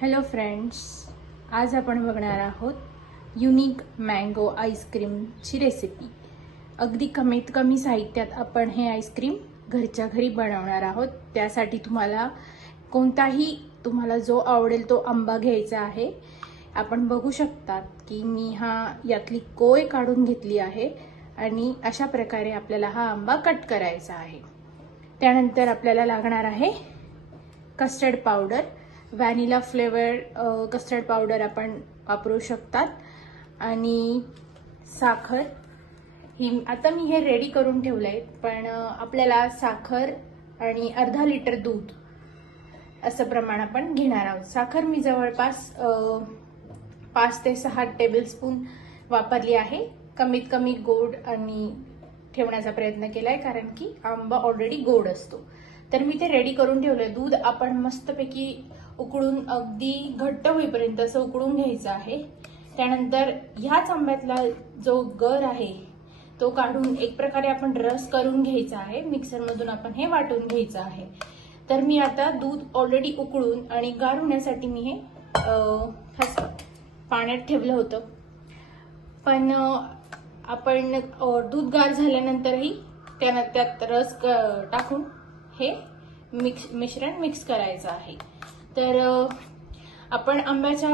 Hello friends, आज आपण बघणार आहोत युनिक मँगो आईस्क्रीमची रेसिपी। अगदी कमीत कमी साहित्यात आपण हे आईस्क्रीम घरच्या घरी बनवणार आहोत। त्यासाठी तुम्हाला जो आवडेल तो आंबा घ्यायचा आहे। आपण बघू शकता की मी यातली कोय काढून घेतली आहे आणि अशा प्रकारे आपल्याला हा आंबा कट करायचा आहे। त्यानंतर आपल्याला लागणार आहे custard powder, vanilla flavour custard powder आपण वापरू शकतात, आणि साखर आता मी हे रेडी करून ठेवलंय। पण आपल्याला साखर आणि अर्धा लिटर दूध असं प्रमाण आपण घेणार आहोत। साखर मी जवळपास 5 ते 6 टेबलस्पून वापरली आहे। कमीत कमी गोड आणि ठेवण्याचा प्रयत्न केलाय, कारण की आंबा ऑलरेडी गोड असतो। तर मी ते रेडी करून ठेवलंय। दूध आपण मस्तपैकी उकळून अगदी घट्ट होईपर्यंत असं उकळून घ्यायचं आहे। त्यानंतर ह्याच आंब्यातला जो गर आहे तो काढून एक प्रकारे आपण रस करून घ्यायचा आहे। मिक्सर मधून आपण हे वाटून घ्यायचं आहे। तर मी आता दूध ऑलरेडी उकळून आणि गार होण्यासाठी मी हे पाण्यात ठेवलं होतं। पण आपण दूध गार झाल्यानंतरही त्यात रस टाकून हे मिश्रण मिक्स करायचं आहे। तर आपण आंब्याच्या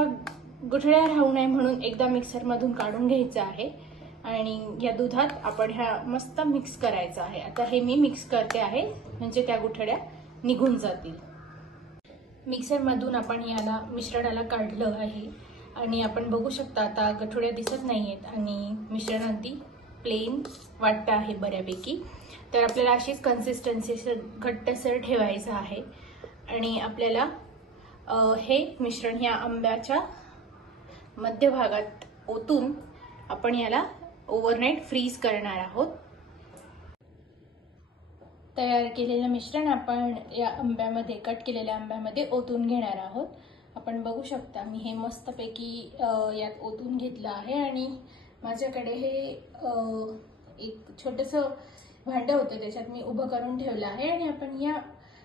गुठळ्या राहू नये म्हणून एकदा मिक्सर मधून काढून घ्यायचं आहे आणि या दुधात आपण मस्त मिक्स करायचं आहे। आता हे मी मिक्स करते आहे, म्हणजे त्या गुठळ्या निघून जातील। मिक्सर मधून आपण मिश्रणाला काढलं आहे आणि आपण बघू शकता आता गठुड्या दिसत नाहीयेत आणि मिश्रण अगदी प्लेन वाटतं आहे बऱ्यापैकी। तर आपल्याला अशीच कन्सिस्टन्सी घट्टसर ठेवायचं आहे आणि आपल्याला हे मिश्रण या आंब्याच्या मध्यभागात ओतून आपण याला ओव्हरनाईट फ्रीज करणार आहोत। तयार केलेलं मिश्रण आपण या आंब्यामध्ये, कट केलेल्या आंब्यामध्ये ओतून घेणार आहोत। आपण बघू शकता मी हे मस्तपैकी यात ओतून घेतलं आहे आणि माझ्याकडे हे एक छोटंसं भांडं होतं, त्याच्यात मी उभं करून ठेवलं आहे आणि आपण या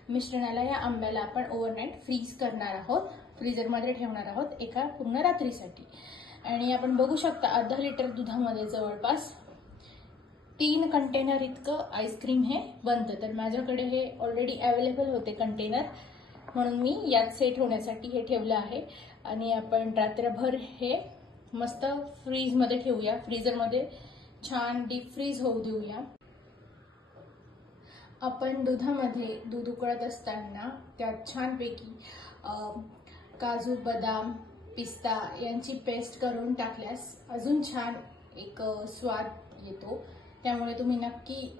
मिश्रणाला, या आंब्याला आपण ओव्हरनाईट फ्रीज करणार आहोत, फ्रीजरमध्ये ठेवणार आहोत एका पूर्ण रात्रीसाठी। आणि आपण बघू शकता अर्धा लिटर दुधामध्ये जवळपास 3 कंटेनर इतकं आईस्क्रीम हे बनतं। तर माझ्याकडे हे ऑलरेडी अवेलेबल होते कंटेनर, म्हणून मी यात सेट होण्यासाठी हे ठेवलं आहे। आणि आपण रात्रभर हे मस्त फ्रीजमध्ये ठेवूया, फ्रीजरमध्ये छान डीप फ्रीज होऊ देऊया। आपण दूध उकळत असताना त्यात छानपैकी काजू, बदाम, पिस्ता यांची पेस्ट करून टाकल्यास अजून छान एक स्वाद येतो। त्यामुळे तुम्ही नक्की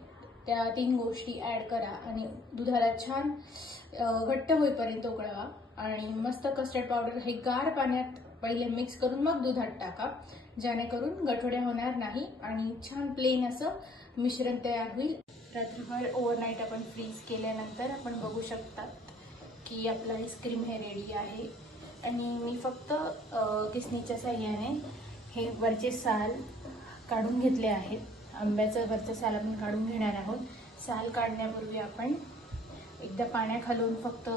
त्या 3 गोष्टी ऍड करा आणि दुधाला छान घट्ट होईपर्यंत उकळवा आणि मस्त कस्टर्ड पावडर हे गार पाण्यात पहिले मिक्स करून मग दुधात टाका, जेणेकरून गठुड्या होणार नाही आणि छान प्लेन असं मिश्रण तयार होईल। रात्रभर ओव्हरनाईट आपण फ्रीज केल्यानंतर आपण बघू शकता की आपलं आईस्क्रीम हे रेडी आहे। आणि मी फक्त किसणीच्या साहाय्याने हे वरचे साल काढून घेतले आहेत। आंब्याचं वरचं साल आपण काढून घेणार आहोत। साल काढण्यापूर्वी आपण एकदा पाण्यात घालून फक्त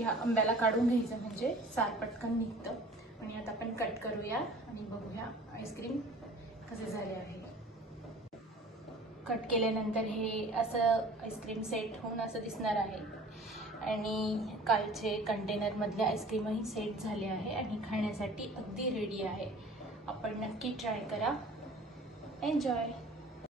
या आंब्याला काढून घ्यायचं, म्हणजे साल पटकन निघतं। आणि आता आपण कट करूया आणि बघूया आईस्क्रीम कसे झाले आहे। कट केल्यानंतर हे असं आईस्क्रीम सेट होऊन असं दिसणार आहे आणि कालचे कंटेनर मधले आईस्क्रीमही सेट झाले आहे आणि खाण्यासाठी अगदी रेडी आहे। आपण नक्की ट्राय करा। एन्जॉय।